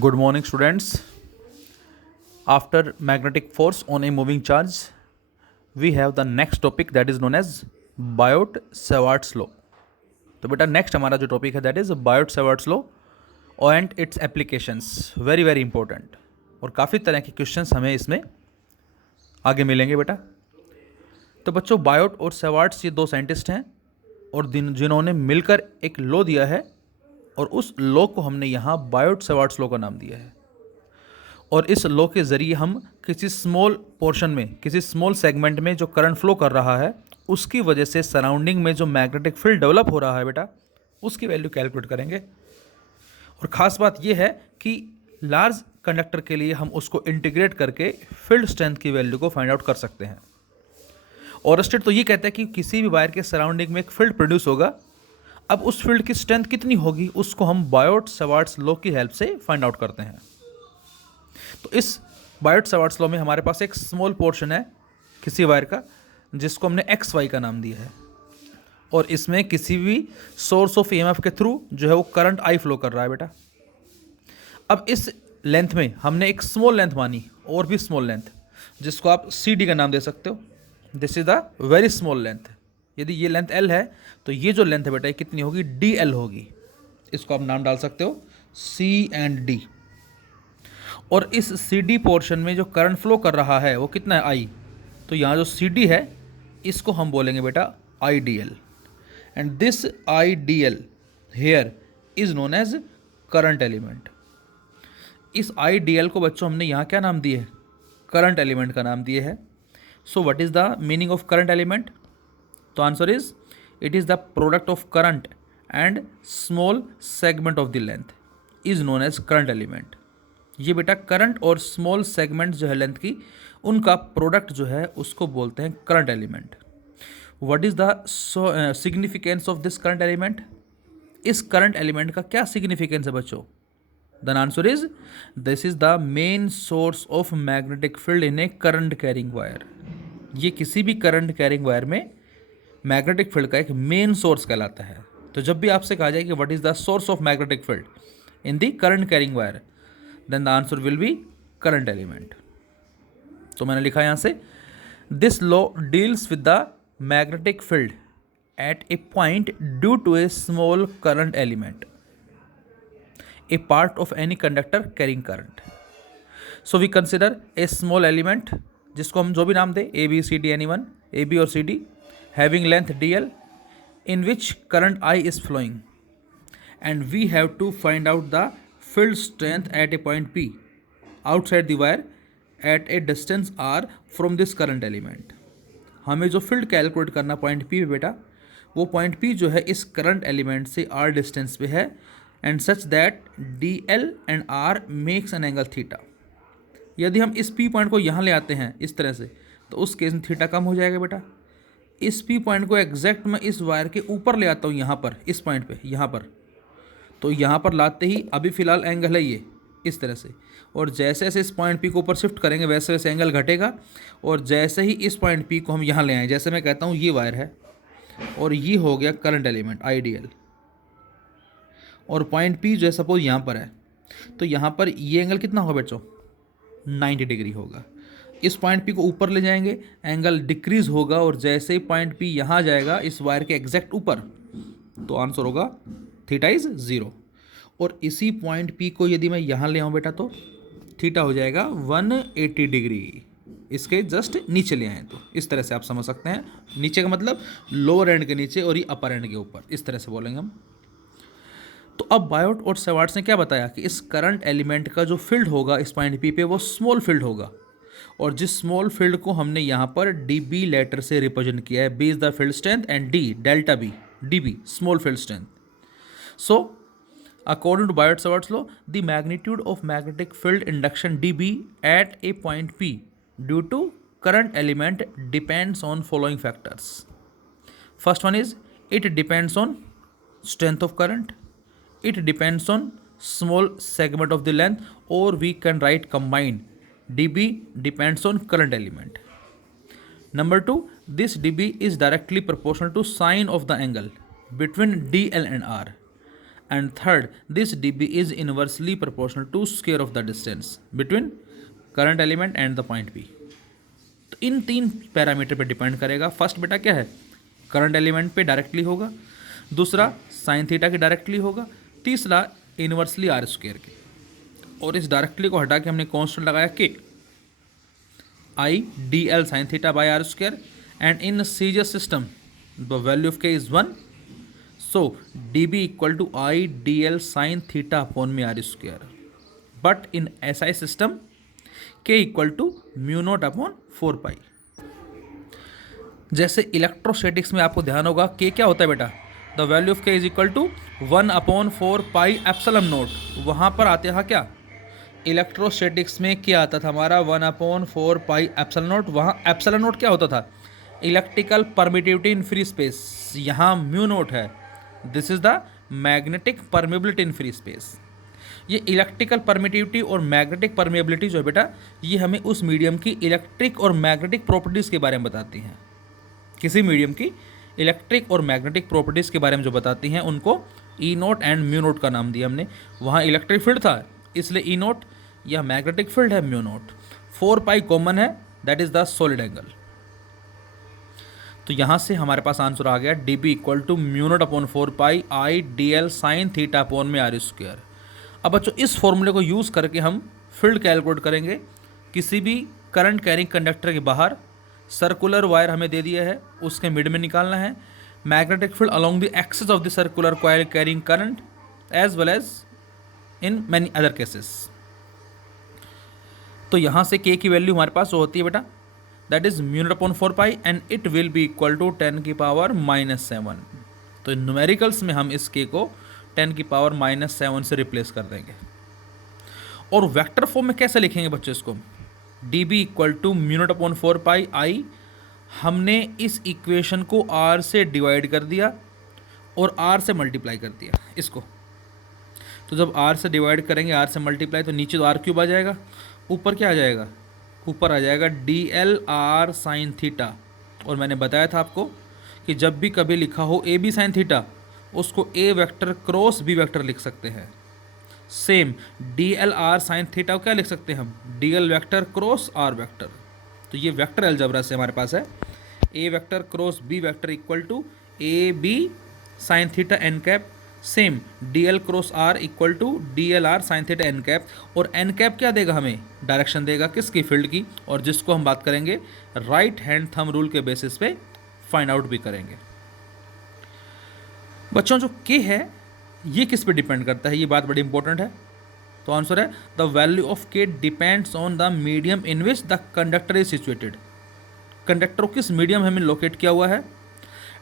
Good morning, students. After magnetic force on a moving charge, we have the next topic that is known as Biot-Savart's law. तो बेटा next हमारा जो topic है that is Biot-Savart's law and it's applications. Very very important और काफ़ी तरह के questions हमें इसमें आगे मिलेंगे बेटा. तो बच्चों बायोट और सावर्ट्स ये दो साइंटिस्ट हैं और जिन्होंने मिलकर एक लॉ दिया है और उस लॉ को हमने यहाँ बायोट-सावर्ट्स लॉ का नाम दिया है. और इस लॉ के ज़रिए हम किसी स्मॉल पोर्शन में, किसी स्मॉल सेगमेंट में जो करंट फ्लो कर रहा है उसकी वजह से सराउंडिंग में जो मैग्नेटिक फील्ड डेवलप हो रहा है बेटा उसकी वैल्यू कैलकुलेट करेंगे. और ख़ास बात यह है कि लार्ज कंडक्टर के लिए हम उसको इंटीग्रेट करके फील्ड स्ट्रेंथ की वैल्यू को फाइंड आउट कर सकते हैं. और स्टेट तो ये कहता है कि किसी भी वायर के सराउंडिंग में एक फील्ड प्रोड्यूस होगा. अब उस फील्ड की स्ट्रेंथ कितनी होगी उसको हम बायोट-सावर्ट्स लॉ की हेल्प से फाइंड आउट करते हैं. तो इस बायोट-सावर्ट्स लॉ में हमारे पास एक स्मॉल पोर्शन है किसी वायर का जिसको हमने एक्स वाई का नाम दिया है और इसमें किसी भी सोर्स ऑफ ईएमएफ के थ्रू जो है वो करंट आई फ्लो कर रहा है बेटा. अब इस लेंथ में हमने एक स्मॉल लेंथ मानी और भी स्मॉल लेंथ जिसको आप सी डी का नाम दे सकते हो. This is the very small length. यदि ये लेंथ एल है तो ये जो लेंथ है बेटा ये कितनी होगी, डी एल होगी. इसको आप नाम डाल सकते हो सी एंड डी. और इस सी डी पोर्शन में जो करंट फ्लो कर रहा है वो कितना है, आई. तो यहाँ जो सी डी है इसको हम बोलेंगे बेटा I D L. And this I D L here is known as current element. इस आई डी एल को बच्चों हमने यहाँ क्या नाम दिए है, करंट एलिमेंट का नाम दिए है. So what is the meaning of current element? तो answer is it is the product of current and small segment of the length is known as current element. ये बेटा करंट और स्मॉल सेगमेंट जो है लेंथ की उनका product जो है उसको बोलते हैं current element. What is the significance of this current element? इस करंट एलिमेंट का क्या सिग्निफिकेंस है बच्चों? The answer is this is the main source of magnetic field in A current carrying wire. ये किसी भी करंट कैरिंग वायर में magnetic field का एक मेन सोर्स कहलाता है. तो जब भी आपसे कहा जाए कि what is the source of magnetic field in the current carrying wire then the answer will be current element. तो मैंने लिखा यहाँ से this law deals with the magnetic field at a point due to a small current element, a part of any conductor carrying current. So we consider a small element जिसको हम जो भी नाम दें A B C D anyone, A B or C D, having length dl in which current I is flowing, and we have to find out the field strength at a point P outside the wire at a distance r from this current element. हमें जो field calculate करना point P पे बेटा वो point P जो है इस current element से r डिस्टेंस पे है and such that dl and r makes an angle theta. यदि हम इस P पॉइंट को यहाँ ले आते हैं इस तरह से तो उस केस में थीटा कम हो जाएगा बेटा. इस P पॉइंट को एग्जैक्ट मैं इस वायर के ऊपर ले आता हूँ यहाँ पर, इस पॉइंट पे यहाँ पर, तो यहाँ पर लाते ही अभी फ़िलहाल एंगल है ये इस तरह से, और जैसे जैसे इस पॉइंट P को ऊपर शिफ्ट करेंगे वैसे वैसे एंगल घटेगा. और जैसे ही इस पॉइंट P को हम यहाँ ले आएँ, जैसे मैं कहता हूँ ये वायर है और ये हो गया करंट एलिमेंट आइडियल, और पॉइंट P जो है सपोज यहाँ पर है तो यहाँ पर ये एंगल कितना होगा बच्चों, 90 डिग्री होगा. इस पॉइंट P को ऊपर ले जाएंगे एंगल डिक्रीज होगा, और जैसे ही पॉइंट P यहाँ जाएगा इस वायर के एग्जैक्ट ऊपर तो आंसर होगा थीटा इज 0. और इसी पॉइंट P को यदि मैं यहाँ ले आऊँ बेटा तो थीटा हो जाएगा 180 डिग्री, इसके जस्ट नीचे ले आए तो इस तरह से आप समझ सकते हैं. नीचे का मतलब लोअर एंड के नीचे और ये अपर एंड के ऊपर, इस तरह से बोलेंगे हम. तो अब बायोट और सावर्ट्स ने क्या बताया कि इस करंट एलिमेंट का जो फील्ड होगा इस पॉइंट P पे वो स्मॉल फील्ड होगा, और जिस स्मॉल फील्ड को हमने यहाँ पर डी बी लेटर से रिप्रेजेंट किया है. B is the field strength and D delta B, D B small field strength. So, according to Biot-Savart's law, the magnitude of magnetic field induction dB at a point P due to current element depends on following factors. First one is it depends on strength of current, it depends on small segment of the length, or we can write combined dB depends on current element. Number 2, this dB is directly proportional to sine of the angle between DL and R. And third, this dB is inversely proportional to square of the distance between current element and the point B. तो इन तीन parameter पे depend करेगा। First बेटा क्या है, current element पे directly होगा, दूसरा साइन थीटा के डायरेक्टली होगा, तीसरा इनवर्सली आर स्क्वायर के। और इस डायरेक्टली को हटा के हमने कांस्टेंट लगाया K, I D L sine theta by R square, and in CGS system the value of K is 1, so D B equal to I D L sine theta upon में R square. But in SI system K equal to mu naught upon 4 pi. जैसे electrostatics में आपको ध्यान होगा के क्या होता है बेटा, the value of K is equal to 1 upon 4 pi epsilon naught. वहाँ पर आते था क्या, इलेक्ट्रोस्टैटिक्स में क्या आता था हमारा 1 अपॉन 4 पाई एप्सिलॉन नोट। वहाँ एप्सिलॉन नोट क्या होता था, electrical permittivity in free space. यहाँ म्यू नोट है, this is the magnetic permeability in free space. ये इलेक्ट्रिकल परमिटिविटी और मैग्नेटिक परमेबिलिटी जो है बेटा, ये हमें उस मीडियम की इलेक्ट्रिक और मैग्नेटिक प्रॉपर्टीज़ के बारे में बताती हैं। किसी मीडियम की इलेक्ट्रिक और मैग्नेटिक प्रॉपर्टीज़ के बारे में जो बताती हैं उनको E naught and mu naught का नाम दिया हमने। वहाँ इलेक्ट्रिक फील्ड था इसलिए ई नोट, या मैग्नेटिक फील्ड है म्यू नोट। 4 पाई कॉमन है, that is the solid angle. तो यहाँ से हमारे पास आंसर आ गया D B equal to mu naught upon 4 pi I D L sine theta upon में आर स्क्वायर। अब बच्चों इस फॉर्मूले को यूज़ करके हम फील्ड कैलकुलेट करेंगे। किसी भी करंट कैरिंग कंडक्टर के बाहर सर्कुलर वायर हमें दे दिया है, उसके मिड में निकालना है magnetic field along the axis of the circular coil carrying current as well as in many other cases. तो यहाँ से के की वैल्यू हमारे पास होती है बेटा, that is mu naught upon 4 pi and it will be equal to 10 की पावर -7। तो न्यूमेरिकल्स में हम इस के को 10 की पावर -7 से रिप्लेस कर देंगे। और वेक्टर फॉर्म में कैसे लिखेंगे बच्चों इसको, D B equal to mu naught upon 4 pi I. हमने इस इक्वेशन को आर से डिवाइड कर दिया और आर से मल्टीप्लाई कर दिया इसको। तो जब आर से डिवाइड करेंगे, आर से मल्टीप्लाई, तो नीचे तो आर क्यूब आ जाएगा, ऊपर क्या आ जाएगा, ऊपर आ जाएगा D L R sine theta. और मैंने बताया था आपको कि जब भी कभी लिखा हो ए बी साइन थीटा, उसको A vector cross B vector लिख सकते हैं। Same D L R sine theta को क्या लिख सकते हैं हम, D L vector cross R vector. तो ये वेक्टर अलजेब्रा से हमारे पास है, A vector cross B vector equal to A B sine theta N cap. Same D L cross R equal to D L R sine theta N cap. और N cap क्या देगा हमें, direction देगा किसकी, फील्ड की, और जिसको हम बात करेंगे राइट हैंड थंब रूल के बेसिस पे फाइंड आउट भी करेंगे। बच्चों जो के है ये किस पे डिपेंड करता है, ये बात बड़ी इंपॉर्टेंट है। तो आंसर है द वैल्यू ऑफ के depends on the medium in which the conductor is situated. Conductor किस मीडियम हमें लोकेट किया हुआ है।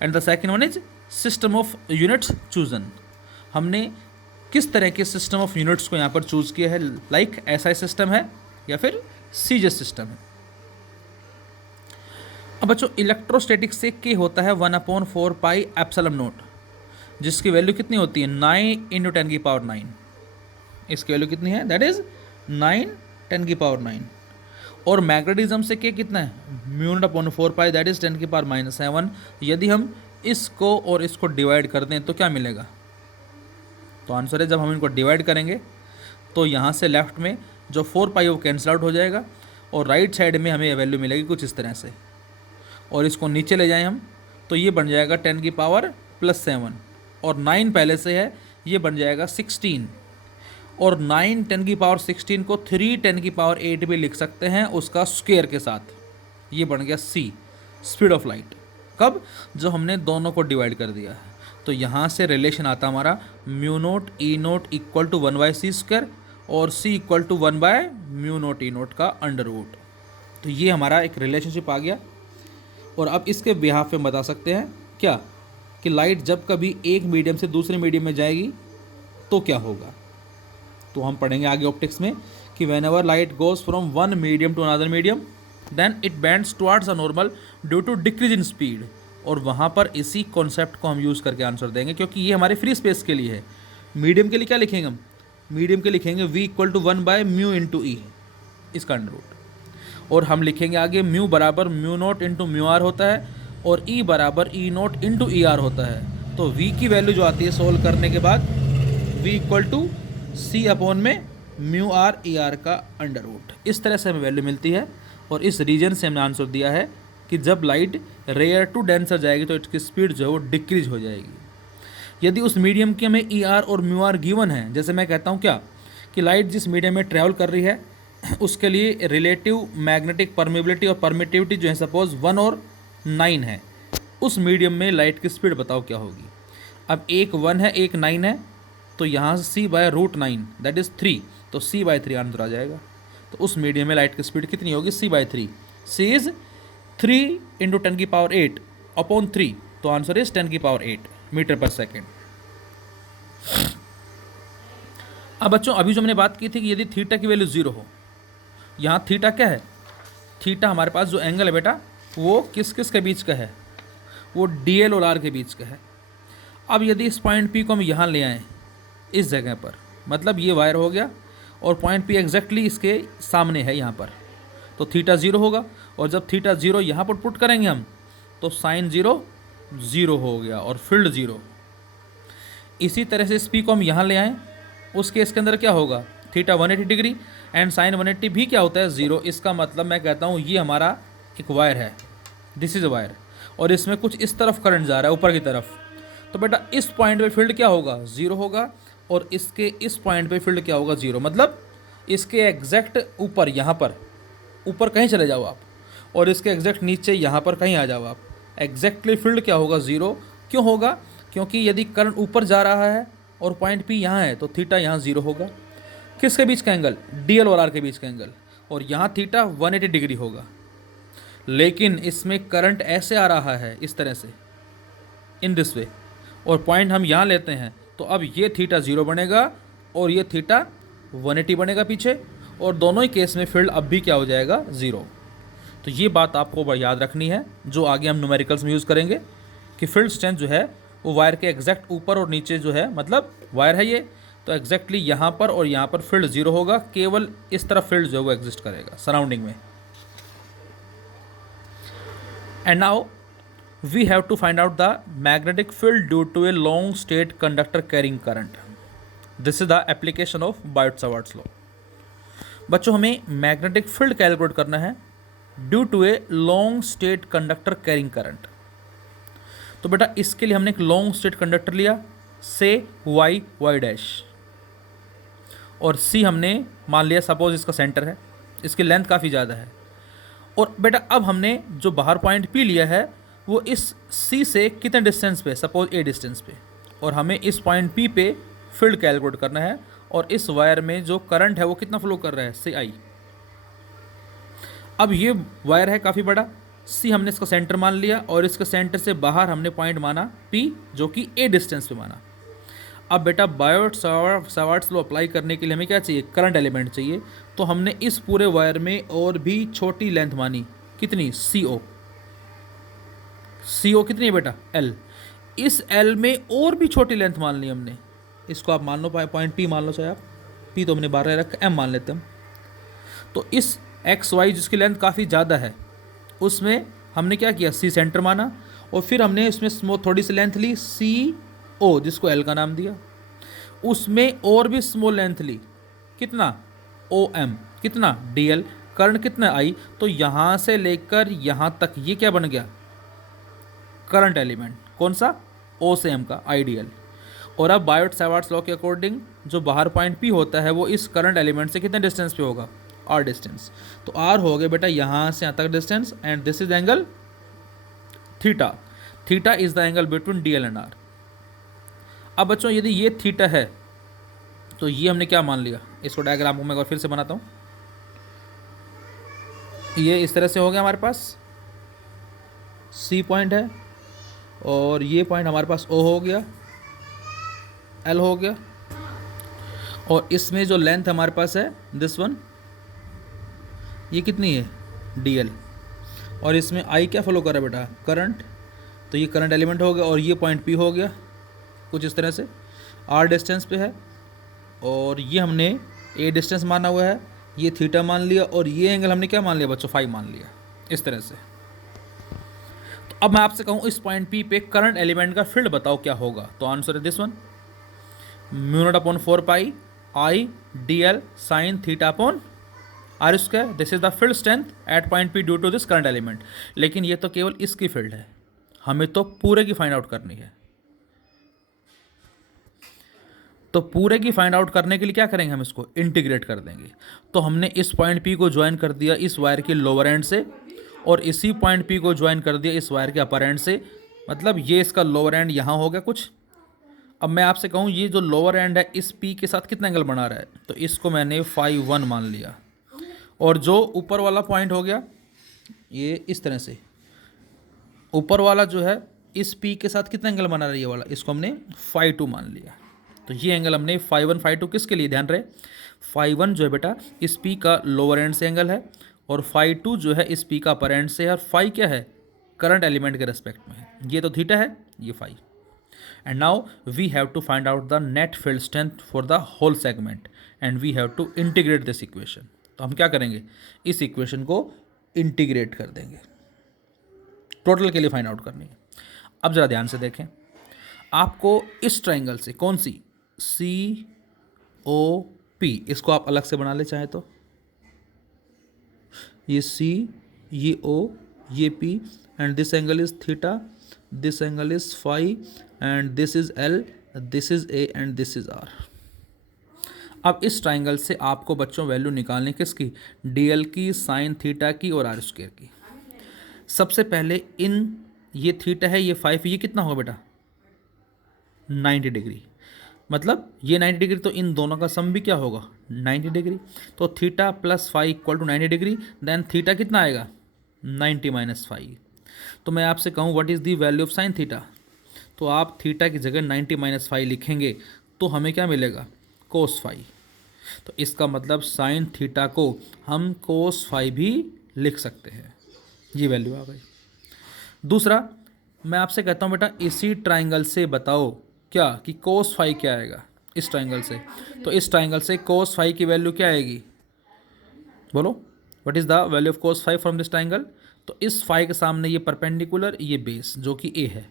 And the second one is system of units chosen. हमने किस तरह के सिस्टम ऑफ यूनिट्स को यहाँ पर चूज किया है, लाइक एसआई सिस्टम है या फिर सीजीएस सिस्टम है। अब बच्चों इलेक्ट्रोस्टैटिक से के होता है 1 अपॉन 4 पाई एप्सिलॉन नोट, जिसकी वैल्यू कितनी होती है 9 × 10 की पावर 9। इसकी वैल्यू कितनी है, दैट इज 9 10 की पावर 9। और मैग्नेटिज्म से के कितना है, mu naught upon 4 pi, that is 10 की पावर -7। यदि हम इसको और इसको डिवाइड कर दें तो क्या मिलेगा, तो आंसर है जब हम इनको डिवाइड करेंगे तो यहाँ से लेफ्ट में जो 4 पाई वो कैंसिल आउट हो जाएगा और राइट साइड में हमें वैल्यू मिलेगी कुछ इस तरह से। और इसको नीचे ले जाएं हम तो ये बन जाएगा 10 की पावर +7, और 9 पहले से है, ये बन जाएगा 16। और 9 10 की पावर 16 को 3 10 की पावर 8 भी लिख सकते हैं उसका स्क्वायर के साथ। ये बन गया c, स्पीड ऑफ लाइट। कब, जो हमने दोनों को डिवाइड कर दिया है। तो यहाँ से रिलेशन आता हमारा mu naught E naught equal to 1/c² और c इक्वल टू 1/म्यू नोट ई नोट का अंडर रूट। तो ये हमारा एक रिलेशनशिप आ गया। और अब इसके बिहाफ में बता सकते हैं क्या, कि लाइट जब कभी एक मीडियम से दूसरे मीडियम में जाएगी तो क्या होगा। तो हम पढ़ेंगे आगे ऑप्टिक्स में कि whenever light goes from one medium to another medium then it bends towards a normal due to decrease in speed. और वहाँ पर इसी कॉन्सेप्ट को हम यूज़ करके आंसर देंगे, क्योंकि ये हमारे फ्री स्पेस के लिए है। मीडियम के लिए क्या लिखेंगे हम, मीडियम के लिखेंगे v इक्वल टू 1/म्यू इंटू ई, इसका अंडर रूट। और हम लिखेंगे आगे म्यू बराबर mu naught into mu R होता है और ई बराबर E naught into E R होता है। तो v की वैल्यू जो आती है सोल्व करने के बाद V equal to C upon में म्यू आर ई आर का अंडर रूट। इस तरह से हमें वैल्यू मिलती है और इस रीजन से हमने आंसर दिया है कि जब लाइट रेयर टू डेंसर जाएगी तो इसकी स्पीड जो है वो डिक्रीज हो जाएगी। यदि उस मीडियम की हमें ई आर और म्यू आर गिवन है, जैसे मैं कहता हूँ क्या कि लाइट जिस मीडियम में ट्रैवल कर रही है उसके लिए रिलेटिव मैग्नेटिक परमिबिलिटी और परमिटिविटी जो है सपोज 1 और 9 है, उस मीडियम में लाइट की स्पीड बताओ क्या होगी। अब एक 1 है एक 9 है, तो यहाँ से सी बाय रूट 9 दैट इज़ 3, तो सी बाय 3 आंसर आ जाएगा। तो उस मीडियम में लाइट की स्पीड कितनी होगी, सी बाय 3। सी इज़ 3 इंटू 10 की पावर 8 अपॉन 3, तो आंसर इज 10 की पावर 8 मीटर पर सेकेंड। अब बच्चों अभी जो हमने बात की थी कि यदि थीटा की वैल्यू 0 हो, यहाँ थीटा क्या है, थीटा हमारे पास जो एंगल है बेटा वो किस किस के बीच का है, वो डी एल और आर के बीच का है। अब यदि इस पॉइंट पी को हम यहाँ ले आएँ इस जगह पर, मतलब ये वायर हो गया और पॉइंट पी एग्जैक्टली इसके सामने है यहाँ पर, तो थीटा 0 होगा। और जब थीटा 0 यहाँ पर पुट करेंगे हम तो साइन 0 0 हो गया और फील्ड 0। इसी तरह से इस पी को हम यहाँ ले आएँ, उस केस के अंदर क्या होगा, थीटा 180 डिग्री एंड साइन 180 भी क्या होता है 0। इसका मतलब मैं कहता हूँ ये हमारा एक वायर है, दिस इज़ वायर, और इसमें कुछ इस तरफ करंट जा रहा है ऊपर की तरफ, तो बेटा इस पॉइंट पे फील्ड क्या होगा 0 होगा और इसके इस पॉइंट पे फील्ड क्या होगा 0। मतलब इसके एग्जैक्ट ऊपर यहाँ पर ऊपर कहीं चले जाओ आप और इसके एग्जैक्ट नीचे यहाँ पर कहीं आ जाओ आप, एग्जैक्टली फील्ड क्या होगा 0। क्यों होगा, क्योंकि यदि करंट ऊपर जा रहा है और पॉइंट पी यहाँ है तो थीटा यहाँ 0 होगा। किसके बीच का एंगल, डी एल और आर के बीच का एंगल, और यहाँ थीटा 180 डिग्री होगा। लेकिन इसमें करंट ऐसे आ रहा है इस तरह से इन दिस वे, और पॉइंट हम यहाँ लेते हैं, तो अब ये थीटा 0 बनेगा और ये थीटा 180 बनेगा पीछे, और दोनों ही केस में फील्ड अब भी क्या हो जाएगा 0। तो ये बात आपको याद रखनी है जो आगे हम न्यूमेरिकल्स में यूज़ करेंगे कि फील्ड स्ट्रेंथ जो है वो वायर के एग्जैक्ट ऊपर और नीचे जो है, मतलब वायर है ये, तो एग्जैक्टली यहाँ पर और यहाँ पर फील्ड 0 होगा, केवल इस तरफ फील्ड जो है वो एग्जिस्ट करेगा सराउंडिंग में। And now we have to find out the magnetic field due to a long state conductor carrying current. This is the application of Biot-Savart's law. बच्चों हमें मैग्नेटिक फील्ड कैलकुलेट करना है due to a long straight conductor carrying current. तो बेटा इसके लिए हमने एक लॉन्ग स्टेट कंडक्टर लिया, से वाई वाई डैश, और सी हमने मान लिया सपोज इसका सेंटर है, इसकी लेंथ काफ़ी ज़्यादा है, और बेटा अब हमने जो बाहर पॉइंट पी लिया है वो इस सी से कितने डिस्टेंस पे, सपोज ए डिस्टेंस पे, और हमें इस पॉइंट पी पे फील्ड कैलकुलेट करना है, और इस वायर में जो करंट है वो कितना फ्लो कर रहा है, से आई। अब ये वायर है काफ़ी बड़ा, सी हमने इसका सेंटर मान लिया और इसके सेंटर से बाहर हमने पॉइंट माना पी जो कि ए डिस्टेंस पे माना। अब बेटा बायोट-सावर्ट्स लॉ अप्लाई करने के लिए हमें क्या चाहिए, करंट एलिमेंट चाहिए। तो हमने इस पूरे वायर में और भी छोटी लेंथ मानी, कितनी, सी ओ। सी ओ कितनी है बेटा, एल। इस एल में और भी छोटी लेंथ मान ली हमने, इसको आप मान लो पॉइंट पी मान लो, चाहे आप पी तो हमने 12 रखा, एम मान लेते हम। तो इस एक्स वाई जिसकी लेंथ काफ़ी ज़्यादा है उसमें हमने क्या किया, सी सेंटर माना, और फिर हमने इसमें थोड़ी सी लेंथ ली सी ओ जिसको एल का नाम दिया, उसमें और भी स्मॉल लेंथ ली, कितना, ओ एम, कितना, डी एल, करंट कितना आई, तो यहाँ से लेकर यहाँ तक ये क्या बन गया, करंट एलिमेंट, कौन सा, ओ से एम का, आइडियल। और अब बायोट-सावर्ट्स लॉ के अकॉर्डिंग जो बाहर पॉइंट पी होता है वो इस करंट एलिमेंट से कितने डिस्टेंस पे होगा, आर डिस्टेंस। तो आर हो गया बेटा यहाँ से यहाँ तक distance, and this is angle theta. Theta is the angle between D L and R. अब बच्चों यदि ये थीटा है तो ये हमने क्या मान लिया, इसको डायग्राम को मैं एक बार फिर से बनाता हूँ। ये इस तरह से हो गया हमारे पास, सी पॉइंट है और ये पॉइंट हमारे पास ओ हो गया, एल हो गया, और इसमें जो लेंथ हमारे पास है दिस वन, ये कितनी है, डी एल, और इसमें आई क्या फॉलो कर रहा है बेटा, करंट, तो ये करंट एलिमेंट हो गया, और ये पॉइंट पी हो गया कुछ इस तरह से, आर डिस्टेंस पे है, और ये हमने ए डिस्टेंस माना हुआ है, ये थीटा मान लिया, और ये एंगल हमने क्या मान लिया बच्चों, फाई मान लिया, इस तरह से। तो अब मैं आपसे कहूँ इस पॉइंट पी पे करंट एलिमेंट का फील्ड बताओ क्या होगा, तो आंसर है this one. Mu naught upon 4 pi I D L sine theta upon R square. This is the field strength at point P due to this current element. लेकिन ये तो केवल इसकी फील्ड है, हमें तो पूरे की फाइंड आउट करनी है। तो पूरे की फाइंड आउट करने के लिए क्या करेंगे, हम इसको इंटीग्रेट कर देंगे। तो हमने इस पॉइंट पी को ज्वाइन कर दिया इस वायर के लोअर एंड से, और इसी पॉइंट पी को ज्वाइन कर दिया इस वायर के अपर एंड से। मतलब ये इसका लोअर एंड यहाँ हो गया कुछ। अब मैं आपसे कहूँ ये जो लोअर एंड है इस पी के साथ कितना एंगल बना रहा है, तो इसको मैंने फाई 1 मान लिया। और जो ऊपर वाला पॉइंट हो गया ये इस तरह से, ऊपर वाला जो है इस पी के साथ कितना एंगल बना रहा है ये वाला, इसको हमने फाई 2 मान लिया। तो ये एंगल हमने फाई 1 फाई 2 किसके लिए, ध्यान रहे फाई 1 जो है बेटा इस पी का लोअर एंड से एंगल है, और फाई 2 जो है इस पी का अपर एंड से है, और फाई क्या है, करंट एलिमेंट के रेस्पेक्ट में है। ये तो थीटा है, ये phi. And now we have to find out the net field strength for the whole segment and we have to integrate this equation. तो हम क्या करेंगे, इस इक्वेशन को इंटीग्रेट कर देंगे, टोटल के लिए फाइंड आउट करनी है। अब जरा ध्यान से देखें, आपको इस ट्राइंगल से कौन सी सी ओ पी, इसको आप अलग से बना ले चाहे तो, ये सी ये ओ ये P and this angle is theta, this angle is phi and this is L, this is A and this is R. अब इस ट्राइंगल से आपको बच्चों वैल्यू निकालनी किसकी, डी एल की, साइन थीटा की और आर स्क्वायर की। सबसे पहले इन ये थीटा है ये 5, ये कितना होगा बेटा 90 डिग्री। मतलब ये 90 डिग्री, तो इन दोनों का सम भी क्या होगा 90 डिग्री। तो theta plus 5 equal to 90 degree, then theta कितना आएगा 90 माइनस 5। तो मैं आपसे कहूँ what is the value of sine theta, तो आप थीटा की जगह 90 माइनस 5 लिखेंगे तो हमें क्या मिलेगा कोस 5। तो इसका मतलब साइन थीटा को हम कोस 5 भी लिख सकते हैं, ये वैल्यू आ गई। दूसरा मैं आपसे कहता हूँ बेटा इसी ट्राइंगल से बताओ क्या कि कोस 5 क्या आएगा इस ट्राइंगल से। तो इस ट्राइंगल से कोस 5 की वैल्यू क्या आएगी, बोलो what is the value of cos 5 from this triangle. तो इस 5 के सामने ये परपेंडिकुलर, ये बेस जो कि ए है,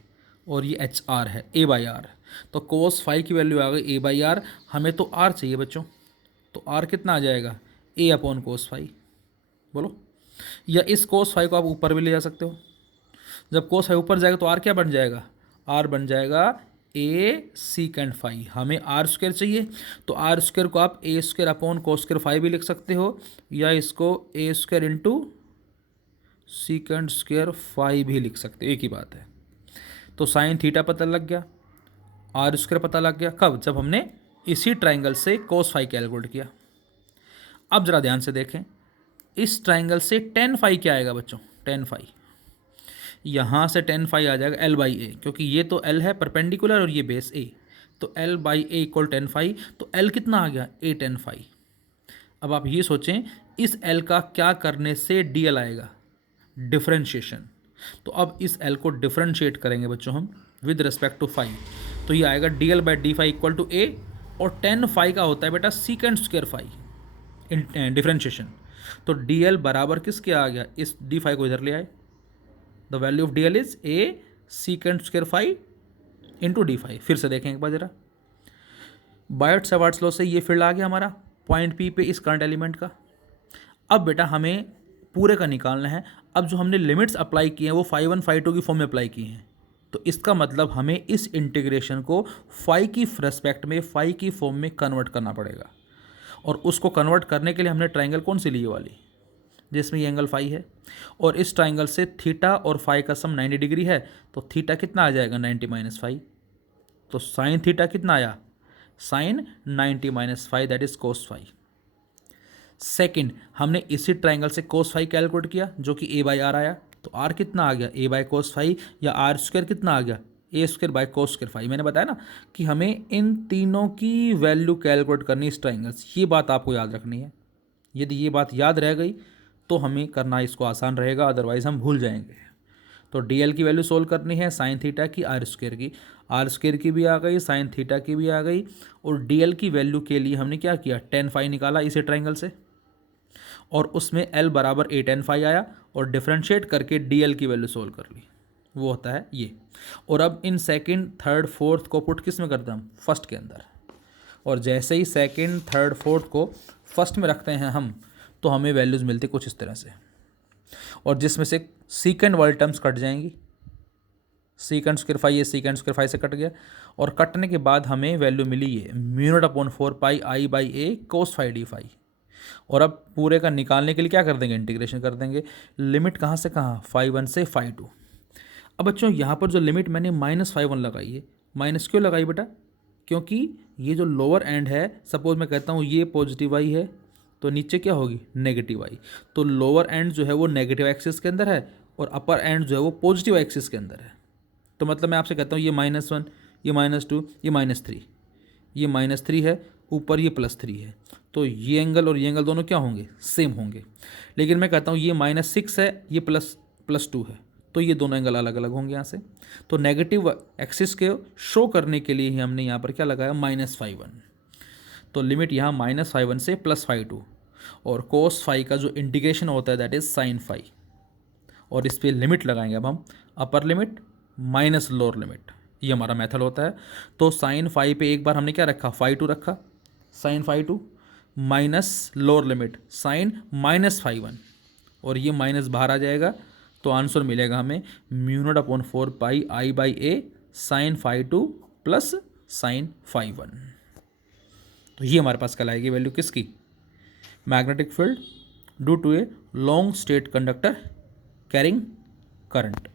और ये एच आर है, ए बाई आर। तो कोस 5 की वैल्यू आ गई ए बाई आर। हमें तो आर चाहिए बच्चों, तो आर कितना आ जाएगा ए अपॉन कोस 5, बोलो। या इस कोस 5 को आप ऊपर भी ले जा सकते हो, जब कोस 5 ऊपर जाएगा तो आर क्या बन जाएगा, आर बन जाएगा ए सीकेंड 5। हमें आर स्क्वायर चाहिए, तो आर स्क्वायर को आप ए स्क्वायर अपॉन कोस स्क्वायर 5 भी लिख सकते हो, या इसको ए स्क्वायर इंटू सीकेंड स्क्वायर 5 भी लिख सकते हो, एक ही बात है। तो साइन थीटा पता लग गया, आर स्क्वायर पता लग गया, कब, जब हमने इसी ट्राइंगल से कोस 5 कैलकुलेट किया। अब जरा ध्यान से देखें, इस ट्राइंगल से टेन 5 क्या आएगा बच्चों, टेन 5 यहाँ से टेन 5 आ जाएगा एल बाई ए, क्योंकि ये तो एल है परपेंडिकुलर और ये बेस ए, तो L by A equal tan 5। तो एल कितना आ गया ए टेन 5। अब आप ये सोचें इस एल का क्या करने से डी एल आएगा, डिफरेंशिएशन। तो अब इस एल को डिफरेंशिएट करेंगे बच्चों हम विद रिस्पेक्ट टू 5, तो ये आएगा D L by D 5 equal to A, और टेन 5 का होता है बेटा सीकेंड स्क्वायर 5 इन डिफरेंशिएशन। तो डी एल बराबर किसके आ गया, इस डी 5 को इधर ले आए, the value of D L is a सीकेंड square 5 into D 5। फिर से देखें एक बार जरा, बायोट-सैवर्ट्स लॉ से ये फील्ड आ गया हमारा पॉइंट पी पे इस करंट एलिमेंट का। अब बेटा हमें पूरे का निकालना है। अब जो हमने लिमिट्स अप्लाई किए हैं वो फाई 1 फाई 2 की फॉर्म में अप्लाई किए हैं, तो इसका मतलब हमें इस इंटीग्रेशन को फाई की रेस्पेक्ट में फाई की फॉर्म में कन्वर्ट करना पड़ेगा। और उसको कन्वर्ट करने के लिए हमने ट्राइंगल कौन सी ली वाली, जिसमें ये एंगल फाई है, और इस ट्राइंगल से थीटा और फाई का सम 90 डिग्री है, तो थीटा कितना आ जाएगा 90 माइनस 5। तो साइन थीटा कितना आया, sine 90 minus 5 that is cos 5। Second, हमने इसी ट्राइंगल से कोस 5 कैलकुलेट किया जो कि ए बाई आर आया, तो आर कितना आ गया ए बाई कोस 5, या आर स्क्वायर कितना आ गया ए स्क्वायर बाई कोस स्क्वायर 5। मैंने बताया ना कि हमें इन तीनों की वैल्यू कैलकुलेट करनी इस ट्राइंगल से, ये बात आपको याद रखनी है। यदि ये बात याद रह गई तो हमें करना इसको आसान रहेगा, अदरवाइज हम भूल जाएंगे। तो डी एल की वैल्यू सोल्व करनी है साइन थीटा की, आर स्क्वायर की, आर स्क्वायर की भी आ गई, साइन थीटा की भी आ गई, और डी एल की वैल्यू के लिए हमने क्या किया टेन 5 निकाला इसे ट्राइंगल से, और उसमें एल बराबर ए टेन 5 आया, और डिफ्रेंशिएट करके डी एल की वैल्यू सोल्व कर ली, वो होता है ये। और अब इन सेकंड थर्ड फोर्थ को पुट किस में करते हैं हम, फर्स्ट के अंदर। और जैसे ही सेकंड, थर्ड, फोर्थ को फर्स्ट में रखते हैं हम, तो हमें वैल्यूज़ मिलती कुछ इस तरह से, और जिसमें से सीकेंड वाली टर्म्स कट जाएंगी। सीकेंड स्क्वायर फाई, ये सीकेंड स्क्वायर फाई से कट गया, और कटने के बाद हमें वैल्यू मिली ये mu naught upon 4 pi I by A cos phi D phi. और अब पूरे का निकालने के लिए क्या कर देंगे, इंटीग्रेशन कर देंगे। लिमिट कहाँ से कहाँ, फाई 1 से फाई 2। अब बच्चों यहाँ पर जो लिमिट मैंने -φ1 लगाई है, माइनस क्यों लगाई बेटा, क्योंकि ये जो लोअर एंड है, सपोज मैं कहता हूँ ये पॉजिटिव आई है, तो नीचे क्या होगी, नेगेटिव आई। तो लोअर एंड जो है वो नेगेटिव एक्सिस के अंदर है, और अपर एंड जो है वो पॉजिटिव एक्सिस के अंदर है। तो मतलब मैं आपसे कहता हूँ ये -1, ये -2, ये -3, ये -3 है, ऊपर ये +3 है, तो ये एंगल और ये एंगल दोनों क्या होंगे, सेम होंगे। लेकिन मैं कहता हूँ ये -6 है, ये +2 है, तो ये दोनों एंगल अलग अलग होंगे यहाँ से। तो नेगेटिव एक्सिस के शो करने के लिए ही हमने यहाँ पर क्या लगाया, -φ1। तो लिमिट यहाँ -φ1 से +φ2, और कोस फाई का जो इंटीग्रेशन होता है दैट इज साइन फाई, और इस पर लिमिट लगाएंगे अब हम, upper limit minus lower limit, ये हमारा मेथड होता है। तो साइन फाई पे एक बार हमने क्या रखा, φ2 रखा, sine φ2 minus lower limit sine -φ1, और ये माइनस बाहर आ जाएगा, तो आंसर मिलेगा हमें mu naught upon 4 pi I by A sine φ2 plus sine φ1। तो ये हमारे पास कल आएगी वैल्यू किसकी, magnetic field due to a long straight conductor carrying current.